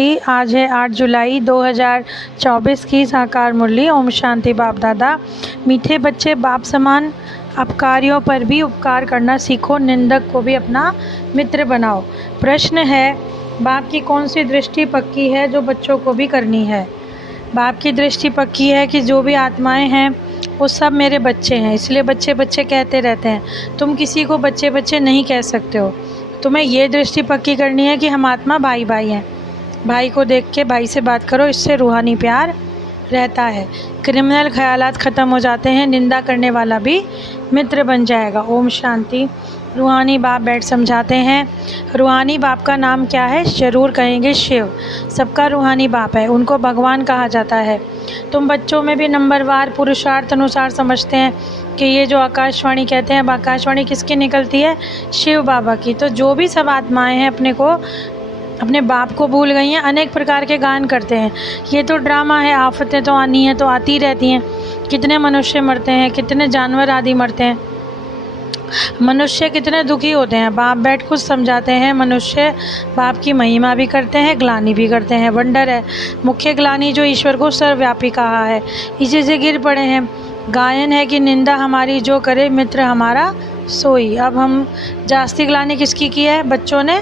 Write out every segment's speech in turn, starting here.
शांति। आज है 8 जुलाई 2024 की साकार मुरली। ओम शांति। बाप दादा, मीठे बच्चे बाप समान अपकारियों पर भी उपकार करना सीखो, निंदक को भी अपना मित्र बनाओ। प्रश्न है, बाप की कौन सी दृष्टि पक्की है जो बच्चों को भी करनी है? बाप की दृष्टि पक्की है कि जो भी आत्माएं हैं वो सब मेरे बच्चे हैं, इसलिए बच्चे बच्चे कहते रहते हैं। तुम किसी को बच्चे बच्चे नहीं कह सकते हो। तुम्हें ये दृष्टि पक्की करनी है कि हम आत्मा भाई भाई हैं। भाई को देख के भाई से बात करो, इससे रूहानी प्यार रहता है। क्रिमिनल ख्यालात ख़त्म हो जाते हैं, निंदा करने वाला भी मित्र बन जाएगा। ओम शांति। रूहानी बाप बैठ समझाते हैं। रूहानी बाप का नाम क्या है? जरूर कहेंगे शिव। सबका रूहानी बाप है, उनको भगवान कहा जाता है। तुम बच्चों में भी नंबरवार पुरुषार्थ अनुसार समझते हैं कि ये जो आकाशवाणी कहते हैं, अब आकाशवाणी किसकी निकलती है? शिव बाबा की। तो जो भी सब आत्माएं हैं अपने बाप को भूल गई हैं, अनेक प्रकार के गान करते हैं। ये तो ड्रामा है, आफतें तो आनी है तो आती रहती हैं। कितने मनुष्य मरते हैं, कितने जानवर आदि मरते हैं, मनुष्य कितने दुखी होते हैं। बाप बैठ कुछ समझाते हैं। मनुष्य बाप की महिमा भी करते हैं, ग्लानि भी करते हैं। वंडर है, मुख्य ग्लानि जो ईश्वर को सर्वव्यापी कहा है, इसी से गिर पड़े हैं। गायन है कि निंदा हमारी जो करे, मित्र हमारा सोई। अब हम जास्ती ग्लानि किसकी की है? बच्चों ने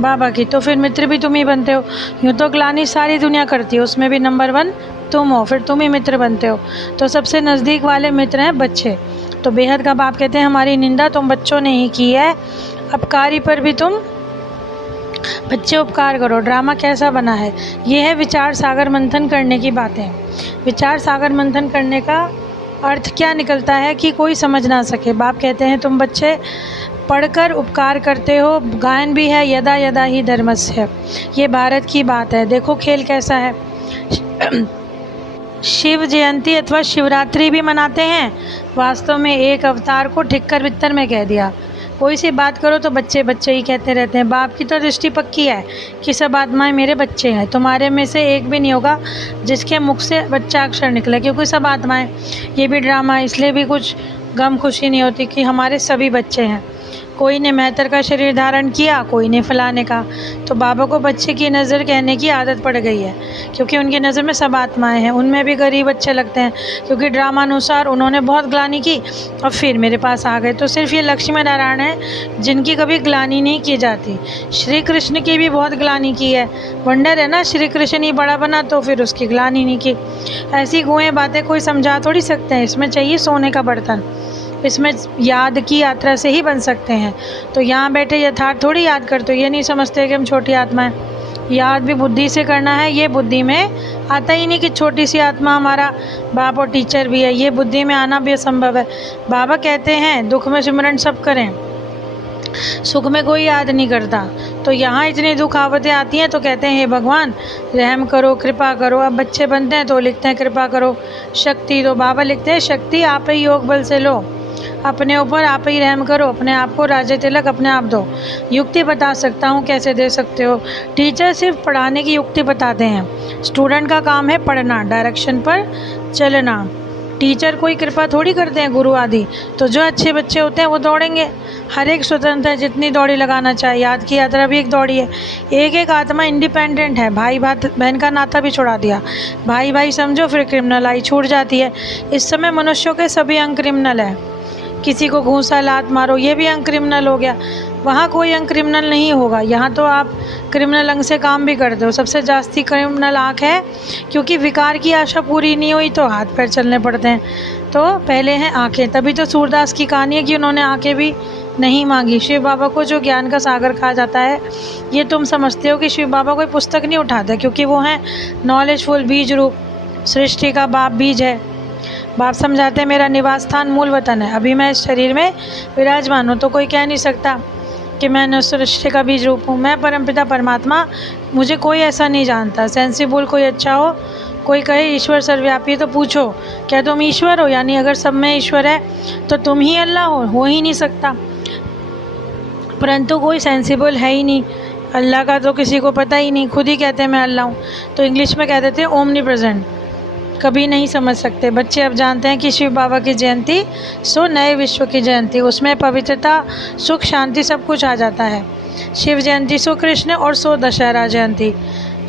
बाबा की। तो फिर मित्र भी तुम ही बनते हो। यूँ तो ग्लानि सारी दुनिया करती है, उसमें भी नंबर 1 तुम हो, फिर तुम ही मित्र बनते हो। तो सबसे नज़दीक वाले मित्र हैं बच्चे। तो बेहद का बाप कहते हैं, हमारी निंदा तुम बच्चों ने ही की है, अपकारी पर भी तुम बच्चे उपकार करो। ड्रामा कैसा बना है? ये है विचार सागर मंथन करने की बातें। विचार सागर मंथन करने का अर्थ क्या निकलता है कि कोई समझ ना सके। बाप कहते हैं, तुम बच्चे पढ़कर उपकार करते हो। गायन भी है, यदा यदा ही धर्मस्य। ये भारत की बात है। देखो खेल कैसा है। शिव जयंती अथवा शिवरात्रि भी मनाते हैं। वास्तव में एक अवतार को ठिक्कर बित्तर में कह दिया। कोई सी बात करो तो बच्चे बच्चे ही कहते रहते हैं। बाप की तो दृष्टि पक्की है कि सब आत्माएं मेरे बच्चे हैं। तुम्हारे में से एक भी नहीं होगा जिसके मुख से बच्चा अक्षर निकले, क्योंकि सब आत्माएं। ये भी ड्रामा, इसलिए भी कुछ गम खुशी नहीं होती कि हमारे सभी बच्चे हैं। कोई ने मेहतर का शरीर धारण किया, कोई ने फलाने का। तो बाबा को बच्चे की नज़र कहने की आदत पड़ गई है, क्योंकि उनकी नज़र में सब आत्माएं हैं। उनमें भी गरीब अच्छे लगते हैं, क्योंकि ड्रामा अनुसार उन्होंने बहुत ग्लानि की और फिर मेरे पास आ गए। तो सिर्फ ये लक्ष्मी नारायण है जिनकी कभी ग्लानि नहीं की जाती। श्री कृष्ण की भी बहुत ग्लानि की है। वंडर है ना, श्री कृष्ण ही बड़ा बना तो फिर उसकी ग्लानि नहीं की। ऐसी गुएँ बातें कोई समझा थोड़ी सकते हैं। इसमें चाहिए सोने का बर्तन। इसमें याद की यात्रा से ही बन सकते हैं। तो यहाँ बैठे यथार्थ थोड़ी याद करते हो। ये नहीं समझते कि हम छोटी आत्मा है। याद भी बुद्धि से करना है। ये बुद्धि में आता ही नहीं कि छोटी सी आत्मा हमारा बाप और टीचर भी है। ये बुद्धि में आना भी असंभव है। बाबा कहते हैं दुख में सिमरन सब करें, सुख में कोई याद नहीं करता। तो यहाँ इतनी दुख आफतें आती हैं तो कहते हैं हे भगवान रहम करो, कृपा करो। अब बच्चे बनते हैं तो लिखते हैं कृपा करो, शक्ति दो। बाबा लिखते हैं शक्ति आप ही योग बल से लो, अपने ऊपर आप ही रहम करो, अपने आप को राजे तिलक अपने आप दो। युक्ति बता सकता हूँ कैसे दे सकते हो। टीचर सिर्फ पढ़ाने की युक्ति बताते हैं, स्टूडेंट का काम है पढ़ना, डायरेक्शन पर चलना। टीचर कोई कृपा थोड़ी करते हैं, गुरु आदि। तो जो अच्छे बच्चे होते हैं वो दौड़ेंगे। हर एक स्वतंत्र है, जितनी दौड़ी लगाना चाहे। याद की यात्रा भी एक दौड़ी है। एक एक आत्मा इंडिपेंडेंट है। भाई बहन का नाता भी छुड़ा दिया। भाई भाई समझो, फिर क्रिमिनल आई छूट जाती है। इस समय मनुष्यों के सभी अंग क्रिमिनल है। किसी को घूंसा लात मारो, ये भी अंग क्रिमिनल हो गया। वहाँ कोई अंग क्रिमिनल नहीं होगा। यहाँ तो आप क्रिमिनल अंग से काम भी करते हो। सबसे जास्ती क्रिमिनल आँख है, क्योंकि विकार की आशा पूरी नहीं हुई तो हाथ पैर चलने पड़ते हैं। तो पहले हैं आँखें। तभी तो सूरदास की कहानी है कि उन्होंने आँखें भी नहीं मांगी। शिव बाबा को जो ज्ञान का सागर कहा जाता है, ये तुम समझते हो कि शिव बाबा कोई पुस्तक नहीं उठाते, क्योंकि वो हैं नॉलेजफुल बीज रूप, सृष्टि का बाप बीज है। बाप समझाते हैं मेरा निवास स्थान मूल वतन है। अभी मैं इस शरीर में विराजमान हूँ, तो कोई कह नहीं सकता कि मैं सृष्टि का बीज रूप हूँ। मैं परमपिता परमात्मा, मुझे कोई ऐसा नहीं जानता। सेंसिबल कोई अच्छा हो, कोई कहे ईश्वर सर्वव्यापी, तो पूछो क्या तुम ईश्वर हो? यानी अगर सब में ईश्वर है तो तुम ही अल्लाह हो ही नहीं सकता। परंतु कोई सेंसिबल है ही नहीं। अल्लाह का तो किसी को पता ही नहीं, खुद ही कहते हैं मैं अल्लाह हूँ। तो इंग्लिश में कह देते हैं ओमनी प्रेजेंट। कभी नहीं समझ सकते बच्चे। अब जानते हैं कि शिव बाबा की जयंती सो नए विश्व की जयंती, उसमें पवित्रता, सुख, शांति सब कुछ आ जाता है। शिव जयंती सो कृष्ण और सो दशहरा जयंती।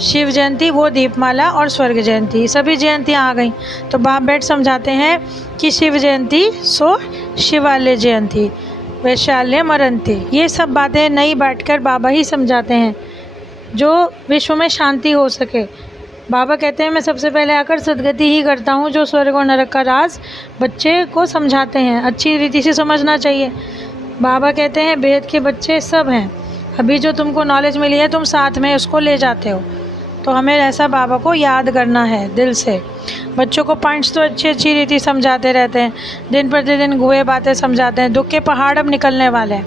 शिव जयंती वो दीपमाला और स्वर्ग जयंती सभी जयंतियाँ आ गई। तो बाप बैठ समझाते हैं कि शिव जयंती सो शिवालय जयंती वैशाल्य मरंती। ये सब बातें नहीं बैठकर बाबा ही समझाते हैं जो विश्व में शांति हो सके। बाबा कहते हैं मैं सबसे पहले आकर सदगति ही करता हूँ। जो स्वर्ग और नरक का राज बच्चे को समझाते हैं, अच्छी रीति से समझना चाहिए। बाबा कहते हैं वेद के बच्चे सब हैं, अभी जो तुमको नॉलेज मिली है तुम साथ में उसको ले जाते हो, तो हमें ऐसा बाबा को याद करना है दिल से। बच्चों को पॉइंट्स तो अच्छी अच्छी रीति समझाते रहते हैं, दिन प्रतिदिन गुए बातें समझाते हैं। दुख के पहाड़ अब निकलने वाले हैं,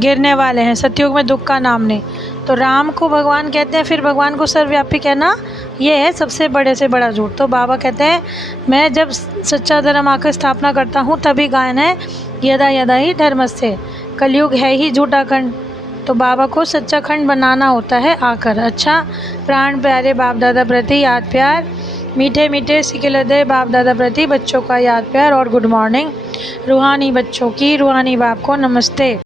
गिरने वाले हैं, सतयुग में दुख का नाम नहीं। तो राम को भगवान कहते हैं, फिर भगवान को सर्वव्यापी कहना ये है सबसे बड़े से बड़ा झूठ। तो बाबा कहते हैं मैं जब सच्चा धर्म आकर स्थापना करता हूँ तभी गायन है यदा यदा ही धर्मस्य। कलयुग है ही झूठा खंड, तो बाबा को सच्चा खंड बनाना होता है आकर। अच्छा, प्राण प्यारे बाप दादा प्रति याद प्यार, मीठे मीठे सिकिल हृदय बाप दादा प्रति बच्चों का याद प्यार और गुड मॉर्निंग। रूहानी बच्चों की रूहानी बाप को नमस्ते।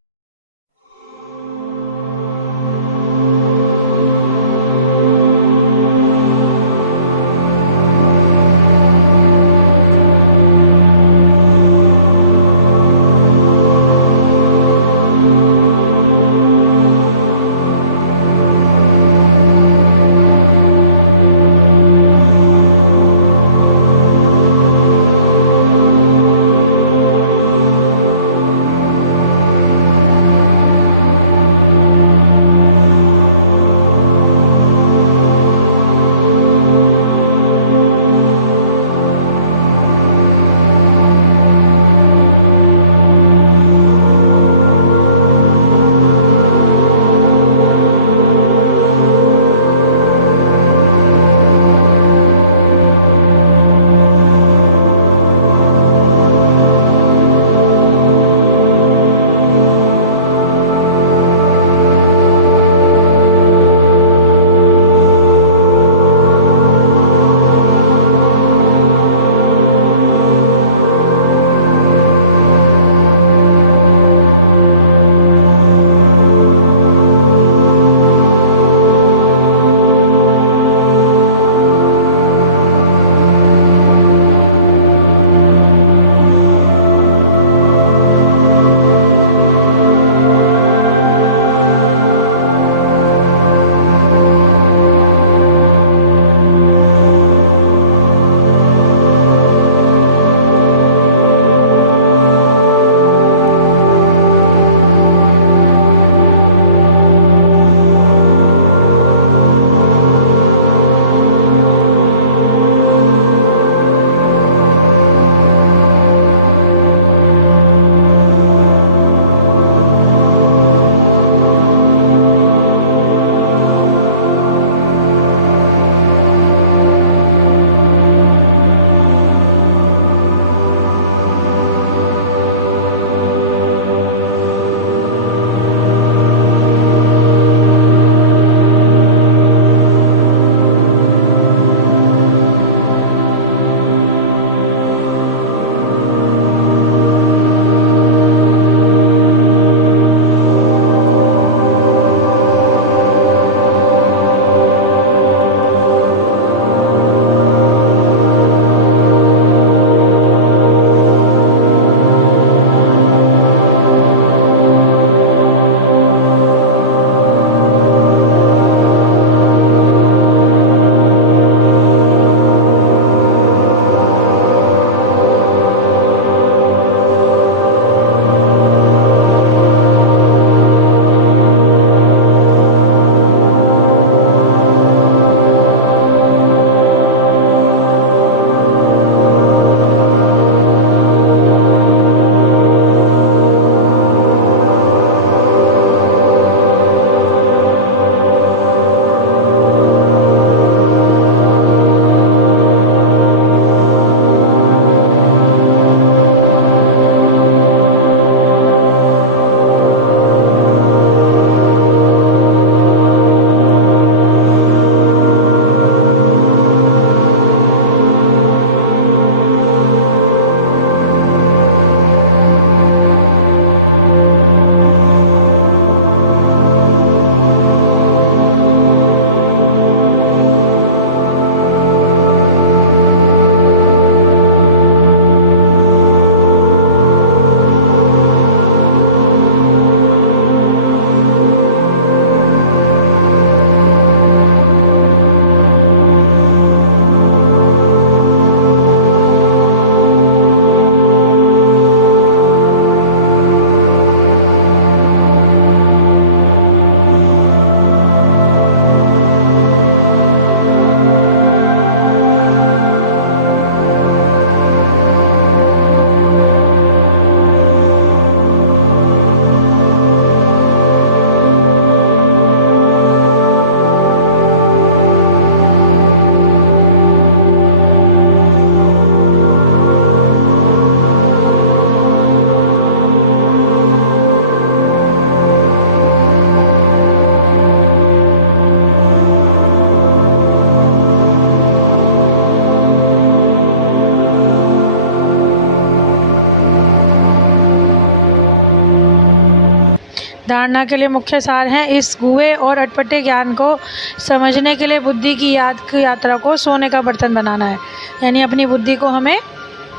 धारणा के लिए मुख्य सार हैं। इस गुहे और अटपटे ज्ञान को समझने के लिए बुद्धि की याद की यात्रा को सोने का बर्तन बनाना है, यानी अपनी बुद्धि को हमें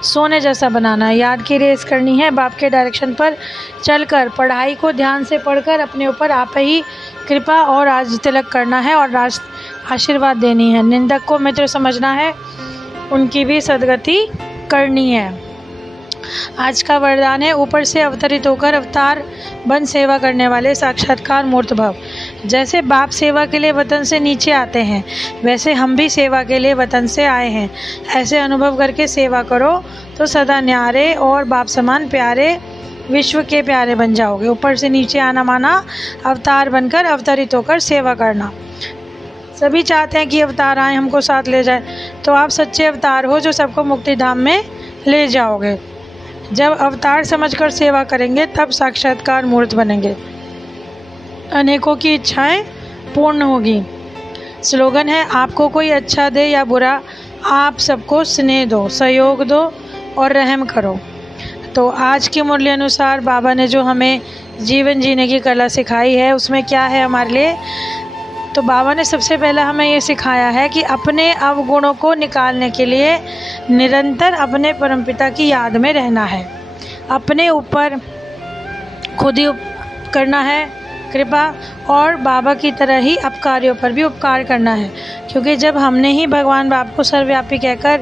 सोने जैसा बनाना है। याद की रेस करनी है, बाप के डायरेक्शन पर चलकर पढ़ाई को ध्यान से पढ़कर अपने ऊपर आप ही कृपा और राज तिलक करना है और राज आशीर्वाद देनी है। निंदक को मित्र समझना है, उनकी भी सद्गति करनी है। आज का वरदान है, ऊपर से अवतरित होकर अवतार बन सेवा करने वाले साक्षात्कार मूर्त भव। जैसे बाप सेवा के लिए वतन से नीचे आते हैं, वैसे हम भी सेवा के लिए वतन से आए हैं। ऐसे अनुभव करके सेवा करो तो सदा न्यारे और बाप समान प्यारे, विश्व के प्यारे बन जाओगे। ऊपर से नीचे आना माना अवतार बनकर अवतरित होकर सेवा करना। सभी चाहते हैं कि अवतार आए, हमको साथ ले जाए, तो आप सच्चे अवतार हो जो सबको मुक्ति धाम में ले जाओगे। जब अवतार समझकर सेवा करेंगे तब साक्षात्कार मूर्त बनेंगे, अनेकों की इच्छाएं पूर्ण होगी। स्लोगन है, आपको कोई अच्छा दे या बुरा, आप सबको स्नेह दो, सहयोग दो और रहम करो। तो आज की मुरली अनुसार बाबा ने जो हमें जीवन जीने की कला सिखाई है, उसमें क्या है हमारे लिए? तो बाबा ने सबसे पहला हमें ये सिखाया है कि अपने अवगुणों को निकालने के लिए निरंतर अपने परमपिता की याद में रहना है। अपने ऊपर खुद ही करना है कृपा, और बाबा की तरह ही अपकारियों पर भी उपकार करना है। क्योंकि जब हमने ही भगवान बाप को सर्वव्यापी कहकर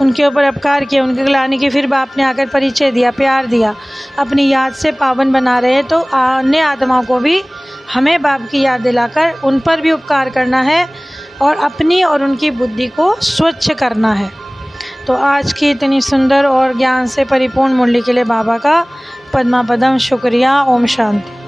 उनके ऊपर अपकार किया, उनकी ग्लानि की, फिर बाप ने आकर परिचय दिया, प्यार दिया, अपनी याद से पावन बना रहे हैं, तो अन्य आत्माओं को भी हमें बाप की याद दिलाकर उन पर भी उपकार करना है और अपनी और उनकी बुद्धि को स्वच्छ करना है। तो आज की इतनी सुंदर और ज्ञान से परिपूर्ण मुरली के लिए बाबा का पद्मा पदम शुक्रिया। ओम शांति।